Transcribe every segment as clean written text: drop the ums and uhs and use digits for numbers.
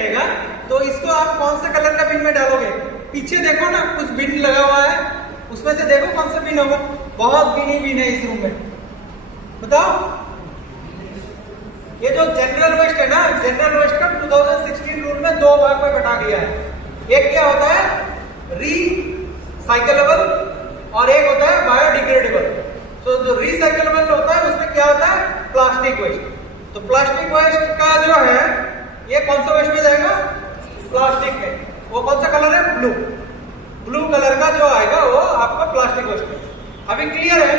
रहेगा तो इसको आप कौन से कलर का बिन में डालोगे? पीछे देखो ना, कुछ बिन लगा हुआ है, उसमें से देखो कौन सा बिन होगा। बहुत बिन ही बिन है इस रूम में, बताओ। ये जो जनरल वेस्ट है ना, जनरल वेस्ट का 2016 रूल में 2 भाग में बटा दिया है। एक क्या होता है रिसाइकलेबल और एक होता है बायोडिग्रेडेबल। तो जो रिसाइकलेबल होता है उसमें क्या होता है प्लास्टिक वेस्ट। तो प्लास्टिक वेस्ट का जो है ये कौन सा वेस्ट में जाएगा? प्लास्टिक में। वो कौन सा कलर है? ब्लू। ब्लू कलर का जो आएगा वो आपका प्लास्टिक वेस्ट में। अभी क्लियर है?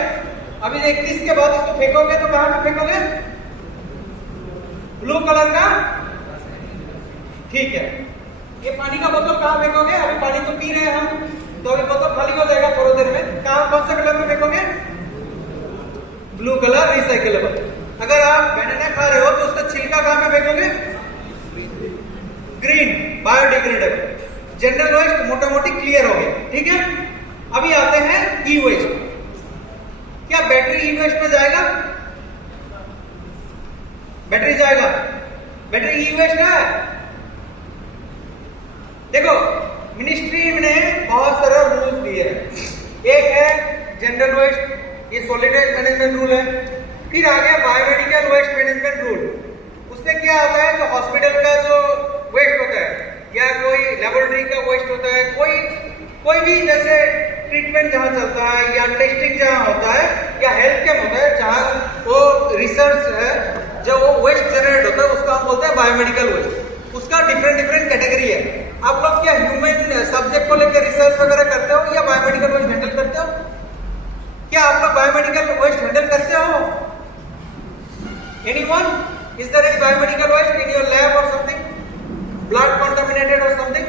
अभी 31 के बाद इसको फेंकोगे तो कहां पे फेंकोगे? ब्लू कलर का, ठीक है। ये पानी का बोतल कहां फेंकोगे? अभी पानी तो पी रहे हैं हम, तो अभी बोतल खाली हो जाएगा थोड़ी देर में। कहां, कौन सा कलर में फेंकोगे? Blue colour recyclable. अगर आप बनाना खा रहे हो तो उसका छिलका कहां पे फेंकोगे? Green, biodegradable. जनरल वेस्ट मोटा मोटी क्लियर हो गया, ठीक है। अभी आते हैं ई वेस्ट। क्या बैटरी ई वेस्ट में जाएगा? बैटरी जाएगा? बैटरी ई वेस्ट है। देखो मिनिस्ट्री ने बहुत सारे रूल्स दिए हैं। एक है जनरल वेस्ट, ये सॉलिड वेस्ट मैनेजमेंट रूल है। फिर आ गया बायोमेडिकल वेस्ट मैनेजमेंट रूल। उससे क्या होता है, जो हॉस्पिटल का जो वेस्ट होता है या कोई लेबोरेटरी का वेस्ट होता है, कोई भी जैसे ट्रीटमेंट जहां चलता है या टेस्टिंग जहां होता है या हेल्थ कैम्प होता है, जहां वो रिसर्च है, जो वो वेस्ट जनरेट होता है उसका हम बोलते हैं बायोमेडिकल वेस्ट। उसका डिफरेंट कैटेगरी है। आप लोग क्या ह्यूमन सब्जेक्ट को लेकर रिसर्च वगैरह करते हो या बायोमेडिकल वेस्ट हैंडल करते हो? क्या आप लोग बायोमेडिकल वेस्ट हैंडल करते हो? Anyone? Is there any biomedical waste in your lab or something? Blood contaminated or something?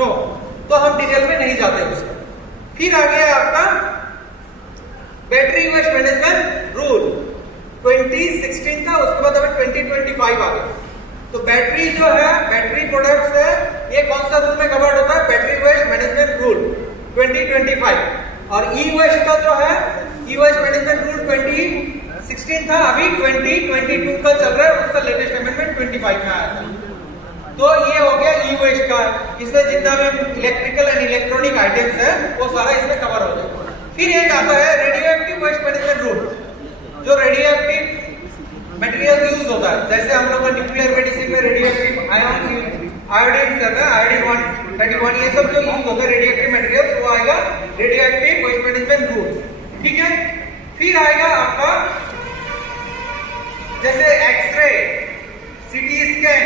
No. तो हम डिटेल में नहीं जाते उसका। फिर आ गया आपका बैटरी वेस्ट मैनेजमेंट रूल 2016 था, उसके बाद अभी 2025 आ गया। तो बैटरी जो है, बैटरी प्रोडक्ट्स है, ये कौन सा रूल में कवर्ड होता है? Battery waste management rule 2025। और ई वेस्ट का जो है ई वेस्ट मैनेजमेंट रूल 2016 था, अभी 2022 का चल रहा है, उसका लेटेस्ट अमेंडमेंट 25 में आया था। तो ये हो गया ई वेस्ट का। इसमें जितना भी इलेक्ट्रिकल एंड इलेक्ट्रॉनिक आइटम्स है वो सारा इसमें कवर हो जाएगा। फिर एक आता है radioactive waste management rule. जो रेडियो एक्टिव मटेरियल यूज होता है, जैसे हम लोग का न्यूक्लियर मेडिसिन में रेडियो एक्टिव आयोडीन है, आयोडीन 131, ये सब जो यूज होता है रेडियो एक्टिव मटेरियल, वो आएगा radioactive waste management rule, ठीक है। फिर आएगा आपका जैसे एक्सरे, सीटी स्कैन,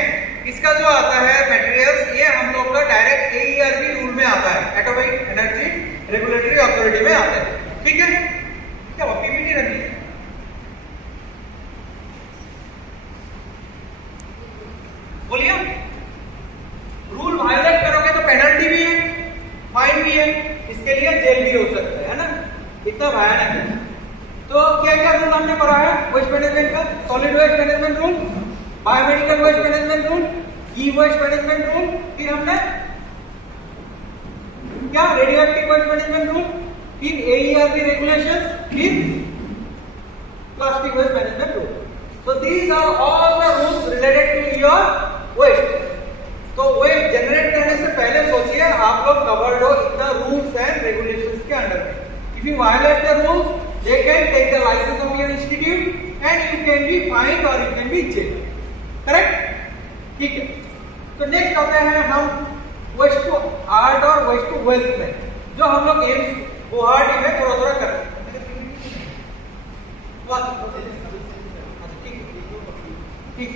इसका जो आता है मटेरियल्स, ये हम लोग का डायरेक्ट एईआरबी रूल में आता है, एटॉमिक एनर्जी रेगुलेटरी अथॉरिटी में आता है, ठीक है। क्या पीपीटी रखी है? बोलिए। रूल वायलेट करोगे तो पेनल्टी भी है, फाइन भी है, इसके लिए जेल भी हो सकता है ना, इतना भयानक है। तो क्या क्या रूल हमने पढ़ा है वेस्ट मैनेजमेंट का? Solid waste management rule, biomedical waste management rule, E waste management rule, फिर हमने क्या radioactive waste management rule, फिर एईआरबी रेगुलेशन, फिर plastic waste management rule. So these are all the rules related to your waste. तो waste generate करने से पहले सोचिए आप लोग कवर्ड हो इतना रूल्स एंड रेगुलेशंस के अंडर में। If you violate the rules, they can take the license of your institute and you can be fined or you can be jailed. Correct? ठीक है। तो नेक्स्ट आते हैं हम वेस्ट टू आर्ट और waste to wealth में, जो हम लोग एम्स गुवाहाटी में थोड़ा थोड़ा करते हैं। ठीक,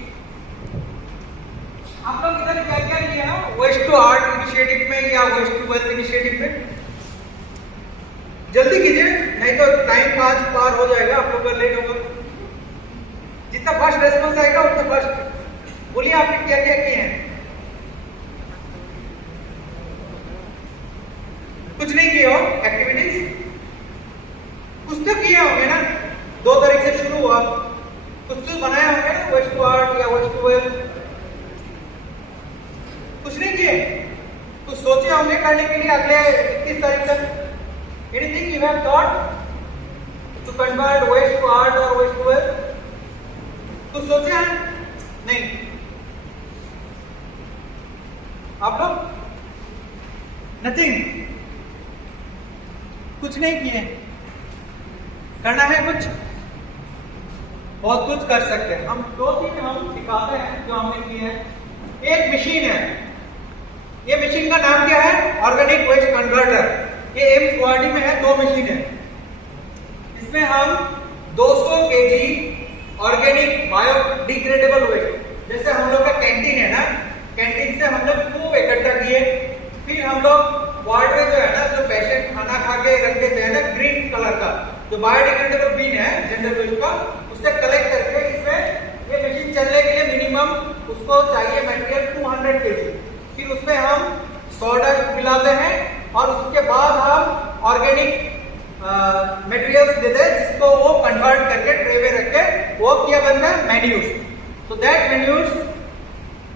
आप लोग इधर क्या क्या किया है वेस्ट टू आर्ट इनिशिएटिव में या वेस्ट टू वेल्थ इनिशिएटिव में? जल्दी कीजिए नहीं तो टाइम आज पार हो जाएगा, आप लोग का लेट होगा। जितना फर्स्ट रेस्पॉन्स आएगा उतना फर्स्ट बोलिए आपने क्या क्या किए हैं। कुछ नहीं किए हो एक्टिविटीज? कुछ तो किए होंगे ना, 2 तारीख से शुरू हुआ, कुछ तो बनाए होंगे ना वेस्ट टू आर्ट या वेस्ट टू वेल्थ। कुछ नहीं किए? कुछ सोचे होंगे करने के लिए अगले 31 तारीख तक? Anything you have thought to convert waste to art or waste to wealth? कुछ सोचे हैं? नहीं। आप लोग नथिंग, कुछ नहीं किए, करना है कुछ, बहुत कुछ कर सकते हैं हम। दो तीन हम दिखाते हैं जो हमने किए हैं। एक मशीन है, ये मशीन का नाम क्या है? Organic waste converter. ये एम्स गुवाहाटी में है, 2 मशीन है। इसमें हम 200 केजी ऑर्गेनिक बायोडिग्रेडेबल वेस्ट, जैसे हम लोग का कैंटीन है ना, कैंटीन से हम लोग खूब इकट्ठा किए, फिर हम लोग वार्ड में जो है ना, जो पेशेंट खाना खा के रख देते हैं ना, ग्रीन कलर का जो बायोडिग्रेडेबल बिन है जनरल वेस्ट का, उससे कलेक्ट करके इसमें ये मशीन चलने के लिए मिनिमम उसको चाहिए मटेरियल 200 केजी। फिर उसमें हम सोडा मिलाते हैं और उसके बाद हम ऑर्गेनिक मटेरियल्स देते हैं, जिसको वो कन्वर्ट करके ट्रे में रख के वो क्या बनता है? Manures. So that manures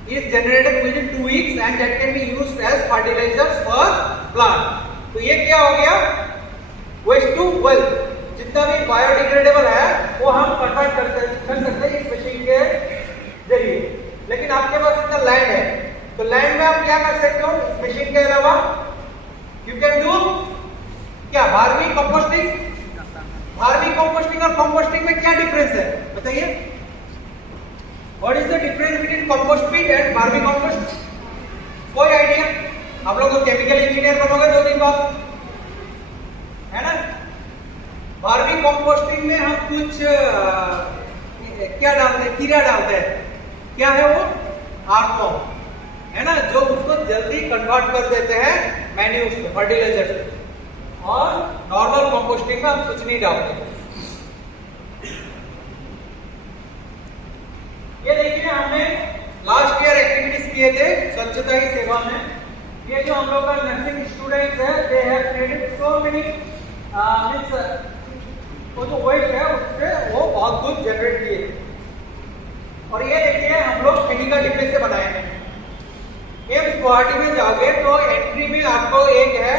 is generated within 2 weeks and that can be used as fertilisers for plant. तो ये क्या हो गया? Waste to wealth. जितना भी बायोडिग्रेडेबल है वो हम कन्वर्ट कर सकते हैं इस मशीन के जरिए। लेकिन आपके पास इतना लैंड है, तो लैंड में आप क्या कर सकते हो इस मशीन के अलावा? यू कैन डू क्या? Vermi composting. वार्मी कंपोस्टिंग और कंपोस्टिंग में क्या डिफरेंस है बताइए? What is the difference between compost पीट एंड वार्मी कंपोस्ट? कोई आइडिया? आप लोग तो केमिकल इंजीनियर बनोगे 2 दिन बाद, है ना? वार्मी कंपोस्टिंग में हम कुछ क्या डालते हैं? कीड़ा डालते हैं। क्या है वो? आर्थोम, है ना, जो उसको जल्दी कन्वर्ट कर देते हैं मैन्यूर्स में, फर्टिलाइजर्स में। और नॉर्मल कंपोस्टिंग में हम कुछ नहीं डालते। ये देखिए, हमने लास्ट ईयर एक्टिविटीज किए थे स्वच्छता ही सेवा में। ये जो हम लोग का नर्सिंग स्टूडेंट्स है, they have created so many means वो जो वेस्ट है उससे वो बहुत कुछ जनरेट किए। और ये देखिए हम लोग केमिकल डिब्बे से बनाए हैं। एम्स गुवाहाटी में जाओगे तो एंट्री में आपको एक है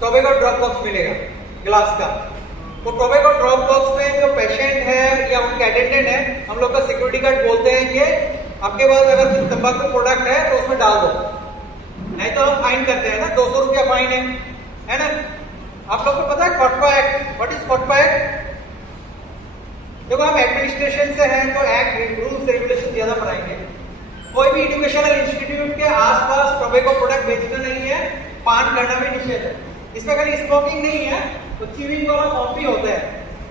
टोबैको ड्रॉप बॉक्स मिलेगा ग्लास का। तो टोबैको ड्रॉप बॉक्स में जो पेशेंट है या उनके अटेंडेंट है, हम लोग का सिक्योरिटी गार्ड बोलते हैं कि आपके पास अगर कुछ तंबाकू प्रोडक्ट है तो उसमें डाल दो, नहीं तो हम फाइन करते हैं ना, 200 रुपया फाइन है ना। आप लोग को पता है COTPA act? What is COTPA act? देखो, हम एडमिनिस्ट्रेशन से हैं तो एक्ट रूल्स रेगुलेशन ज्यादा बनाएंगे। कोई भी एजुकेशनल इंस्टीट्यूट के आसपास टोबैको प्रोडक्ट बेचना नहीं है, पान करना भी निषेध है। इसमें खाली स्मोकिंग नहीं है, तो च्यूइंग वाला कॉपी होता है,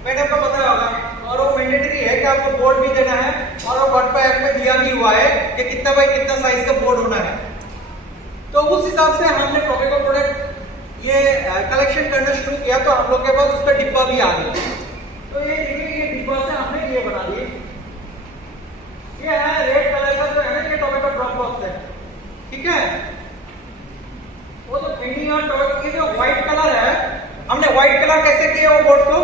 मैडम को पता होगा, और वो मैंडेटरी है कि आपको बोर्ड भी देना है, और वो कोटपा एक्ट में दिया भी हुआ है कि कितना बाई कितना साइज का बोर्ड होना है। तो उस हिसाब से हमने टोबैको प्रोडक्ट ये कलेक्शन करना शुरू किया, तो हम लोग के पास उसका डिब्बा भी आ गया। तो ये देखिए, ये डिब्बा से हमने ये बना दिए। ये है रेड कलर का जो है ना, ये टोबैको ड्रॉप बॉक्स है, ठीक है। वो जो ग्रीन और टोबैको, ये जो व्हाइट कलर है, हमने व्हाइट कलर कैसे किया वो बोर्ड को?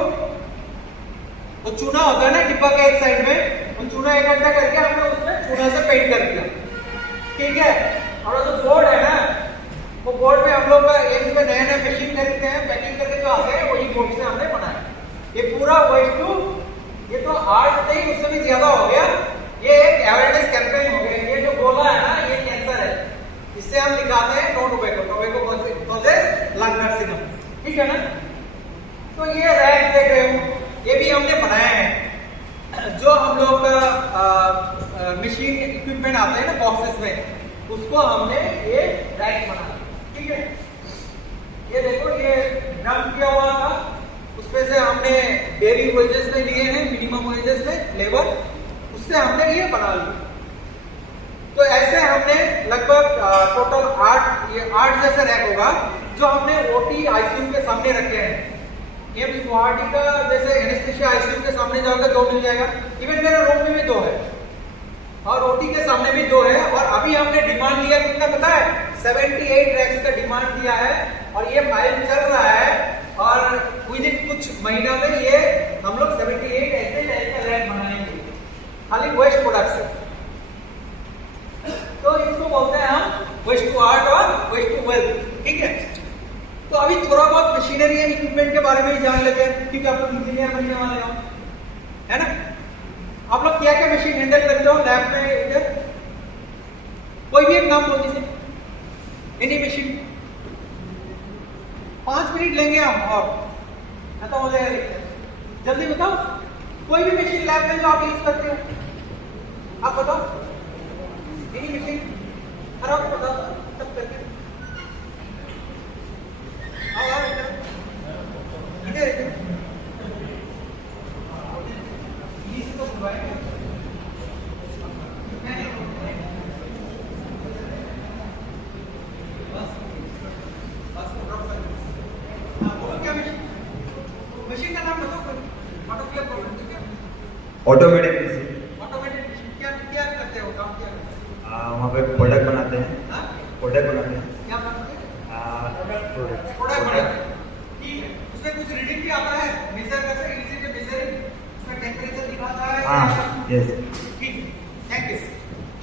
वो चूना होता है ना डिब्बा के एक साइड में, वो चूना इकट्ठा करके हमने उसमें चूना से पेंट कर दिया, ठीक है। और जो बोर्ड है ना, वो बोर्ड में हम लोग एम्स में नए नए मशीन खरीदते हैं, पैकिंग करके जो आते हैं वही बोर्ड से हमने बनाया। ये पूरा वेस्ट टू, ये तो आर्ट नहीं, उससे भी ज्यादा हो गया। ये एक अवेयरनेस कैंपेन हो गया। ये जो गोला है ना, ये कैंसर है, इससे हम दिखाते हैं no tobacco, tobacco causes lung carcinoma, ठीक है ना। तो ये रैक देख रहे हो, ये भी हमने बनाया है। जो हम लोग का मशीन इक्विपमेंट आते हैं ना बॉक्सेस में, उसको हमने ये रैक बनाया, ठीक है। ये देखो, ये डंप किया हुआ था, उसमें से हमने डेली वेजेस में लिए हैं, मिनिमम वेजेस में लेबर, उससे हमने ये बना लिया। तो ऐसे हमने लगभग टोटल 8 जैसे रैक होगा जो हमने ओटी आईसीयू के सामने रखे हैं। एम्स गुवाहाटी का जैसे एनेस्थीसिया आईसीयू के सामने जाओगे 2 मिल जाएगा, इवन मेरे रूम में भी 2 है, और ओटी के सामने भी 2 है। और अभी हमने डिमांड दिया कितना पता है? 78 रैक्स का डिमांड दिया है, और ये फाइल चल रहा है, और विद इन कुछ महीना में ये हम लोग 78 ऐसे टाइप का रैक बनाएंगे, खाली वेस्ट प्रोडक्ट से। तो इसको बोलते हैं हम वेस्ट टू आर्ट और वेस्ट टू वेल्थ, ठीक है। तो अभी थोड़ा बहुत मशीनरी एंड इक्विपमेंट के बारे में ही जान लेते हैं, क्योंकि आप लोग इंजीनियर बनने वाले हो, है ना। आप लोग क्या क्या मशीन हैंडल करते हो लैब में? इधर कोई भी एक नाम बोल दीजिए, एनी मशीन। 5 मिनट लेंगे हम और खत्म हो जाएगा लेक्चर। जल्दी बताओ, कोई भी मशीन लैब में जो आप यूज करते हो, आप बताओ। एनी मशीन खराब बताओ सब करके। आओ इधर इसी को बुलाएंगे। मशीन का नाम बताओ। Automatic machine. ऑटोमेटिक मशीन क्या क्या करते हो, काम क्या करते हो? वहाँ पे प्रोडक्ट बनाते हैं। हाँ? प्रोडक्ट बनाते हैं। क्या बनाते हैं? प्रोडक्ट प्रोडक्ट बनाते हैं। ठीक है, उसमें कुछ रीडिंग भी आता है, मेजर करते हैं, इसी से मेजरिंग, उसमें टेम्परेचर दिखाता है। हाँ, यस। ठीक है, थैंक यू।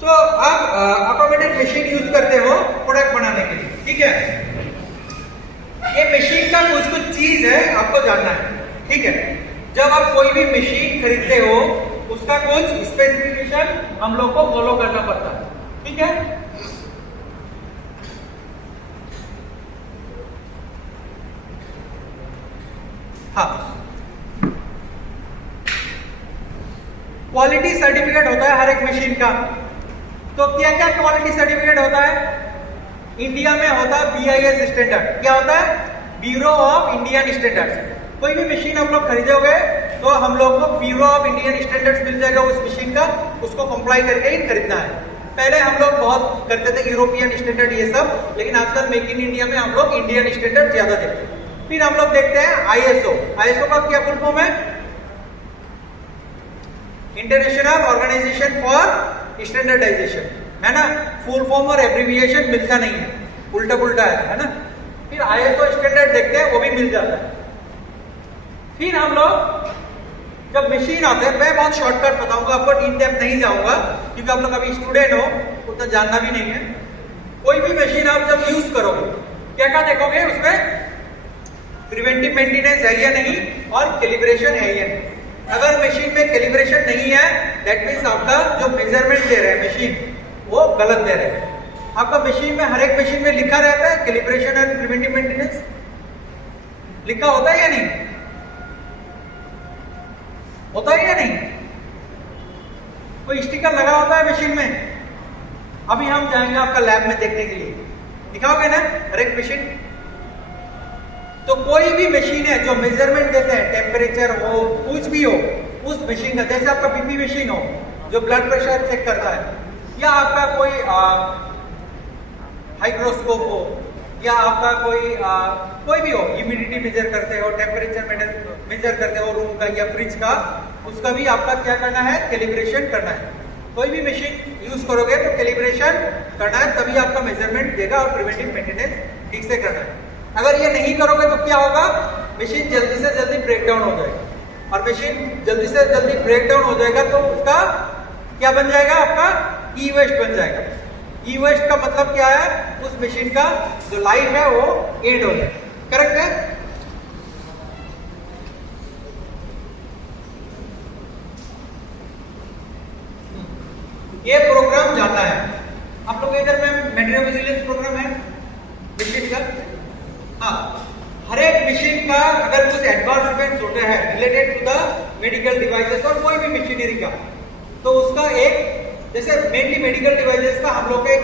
तो आप ऑटोमेटिक मशीन यूज करते हो प्रोडक्ट बनाने के लिए, ठीक है। ये मशीन का कुछ कुछ चीज है आपको जानना है, ठीक है। जब आप कोई भी मशीन खरीदते हो उसका कुछ स्पेसिफिकेशन हम लोग को फॉलो करना पड़ता है, ठीक है। हाँ, क्वालिटी सर्टिफिकेट होता है हर एक मशीन का। तो क्या क्या क्वालिटी सर्टिफिकेट होता है? इंडिया में होता है BIS स्टैंडर्ड। क्या होता है? Bureau of Indian standards. कोई भी मशीन हम लोग खरीदोगे तो हम लोग को ब्यूरो ऑफ इंडियन स्टैंडर्ड्स मिल जाएगा उस मशीन का, उसको कंप्लाई करके ही खरीदना है। पहले हम लोग बहुत करते थे यूरोपियन स्टैंडर्ड ये सब, लेकिन आजकल मेक इन इंडिया में हम लोग इंडियन स्टैंडर्ड ज्यादा देखते हैं। फिर हम लोग देखते हैं ISO। ISO का क्या फुल फॉर्म है? इंटरनेशनल ऑर्गेनाइजेशन फॉर स्टैंडर्डाइजेशन, है ना। फुल फॉर्म और एब्रिविएशन मिलता नहीं है, उल्टा पुल्टा है ना। फिर ISO स्टैंडर्ड देखते हैं, वो भी मिल जाता है। फिर हम लोग जब मशीन आते हैं, मैं बहुत शॉर्टकट बताऊंगा आपको, इन डेप्थ नहीं जाऊंगा क्योंकि आप लोग अभी स्टूडेंट हो, उतना जानना भी नहीं है। कोई भी मशीन आप जब यूज करोगे क्या क्या देखोगे? उसमें प्रिवेंटिव मेंटेनेंस है या नहीं और कैलिब्रेशन है या नहीं। अगर मशीन में कैलिब्रेशन नहीं है, दैट मीन्स आपका जो मेजरमेंट दे रहे हैं मशीन वो गलत दे रहे हैं। आपका मशीन में, हर एक मशीन में लिखा रहता है कैलिब्रेशन एंड प्रिवेंटिव मेंटेनेंस, लिखा होता है या नहीं? होता है या नहीं? कोई स्टिकर लगा होता है मशीन में? अभी हम जाएंगे आपका लैब में देखने के लिए, दिखाओगे ना हर एक मशीन। तो कोई भी मशीन है जो मेजरमेंट देते हैं, टेम्परेचर हो, कुछ भी हो, उस मशीन का, जैसे आपका BP मशीन हो जो ब्लड प्रेशर चेक करता है, या आपका कोई हाइग्रोस्कोप हो, या आपका कोई भी हो, ह्यूमिडिटी मेजर करते हो, टेम्परेचर मेजर करते हो रूम का या फ्रिज का, उसका भी आपका क्या करना है? कैलिब्रेशन करना है। कोई भी मशीन यूज करोगे तो कैलिब्रेशन करना है, तभी आपका मेजरमेंट देगा और प्रिवेंटिव मेंटेनेंस ठीक से करना है। अगर ये नहीं करोगे तो क्या होगा? मशीन जल्दी से जल्दी ब्रेक डाउन हो जाएगा, और मशीन जल्दी से जल्दी ब्रेक डाउन हो जाएगा तो उसका क्या बन जाएगा? आपका ई वेस्ट बन जाएगा। ई वेस्ट का मतलब क्या है? उस मशीन का जो लाइफ है वो एंड हो जाएगा। करेक्ट है? ये प्रोग्राम जाता है आप लोग इधर में, मटेरियल विजिलेंस प्रोग्राम है मशीन का। हाँ, हर एक मशीन का अगर कुछ एडवांसमेंट होते हैं related to the medical devices और कोई भी मशीनरी का, तो उसका एक, जैसे मेनली मेडिकल डिवाइसेस का, हम लोग के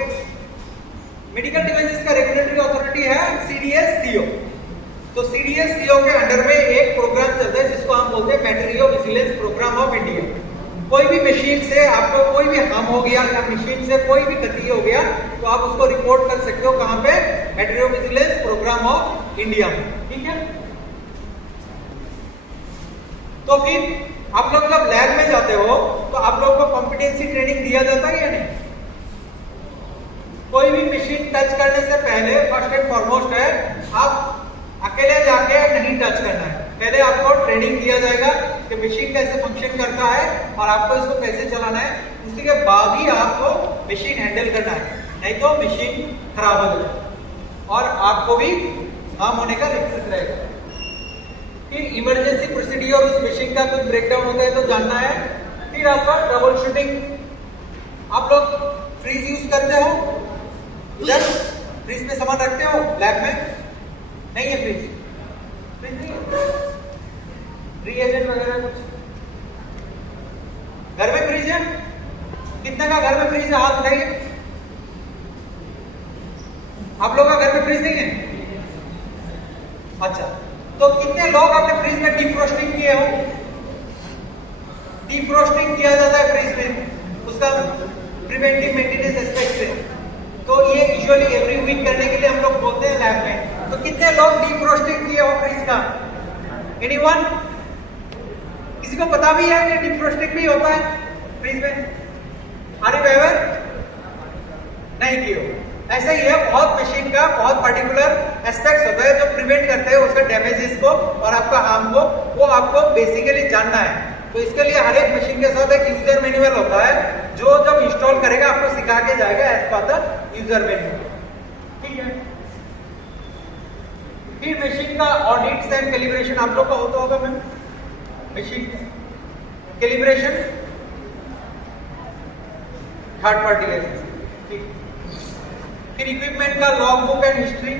मेडिकल डिवाइसेस का रेगुलेटरी अथॉरिटी है CDSCO। तो CDSCO के अंडर में एक प्रोग्राम चलता है जिसको हम बोलते हैं material vigilance programme of India. कोई भी मशीन से आपको कोई भी हार्म हो गया या मशीन से कोई भी क्षति हो गया तो आप उसको रिपोर्ट कर सकते हो, कहां पे? Material vigilance programme of India में, ठीक है। तो फिर आप लोग जब लैब में जाते हो तो आप लोग को कॉम्पिटेंसी ट्रेनिंग दिया जाता है या नहीं? कोई भी मशीन टच करने से पहले फर्स्ट एंड फॉरमोस्ट है, आप अकेले जाके नहीं टच करना है। पहले आपको ट्रेनिंग दिया जाएगा कि मशीन कैसे फंक्शन करता है और आपको इसको कैसे चलाना है। उसी के बाद ही आपको मशीन हैंडल करना है, नहीं तो मशीन खराब हो जाएगी और आपको भी हार्म होने का रिस्क रहेगा। फिर इमरजेंसी प्रोसीडियर, उस मशीन का कुछ ब्रेकडाउन होता है तो जानना है। फिर आपका ट्रबल शूटिंग, आप लोग फ्रीज यूज करते हो इधर फ्रिज में सामान रखते हो लैब में? नहीं है फ्रिज, फ्रिज नहीं है, रिएजेंट वगैरह कुछ घर में फ्रिज है? कितने का घर में फ्रिज है? हाथ उठाइए। आप लोगों का घर में फ्रिज नहीं है? अच्छा, तो कितने लोग आपने फ्रिज में डिफ्रोस्टिंग किए हो? डिफ्रोस्टिंग किया जाता है फ्रिज में, उसका प्रिवेंटिव मेंटेनेंस एस्पेक्ट से। तो ये यूजुअली एवरी वीक करने के लिए हम लोग बोलते हैं लैब में। तो कितने लोग डिफ्रोस्टिंग किए हो फ्रिज का? एनीवन? किसी को पता भी है कि डिफ्रोस्टिंग भी होता है फ्रिज में? Are you aware? नहीं किए हो। ऐसा ही है, बहुत मशीन का बहुत पर्टिकुलर एस्पेक्ट्स होता है जो प्रिवेंट करते हैं उसका डैमेजेस को और आपका हार्म को, वो आपको बेसिकली जानना है। तो इसके लिए हर एक मशीन के साथ एक यूजर मैनुअल होता है जो जब इंस्टॉल करेगा आपको सिखा के जाएगा as per the user manual. ठीक है, फिर मशीन का ऑडिट एंड कैलिब्रेशन आप लोग का होता होगा ma'am. Machine calibration third party licence. ठीक, फिर इक्विपमेंट का लॉग बुक एंड हिस्ट्री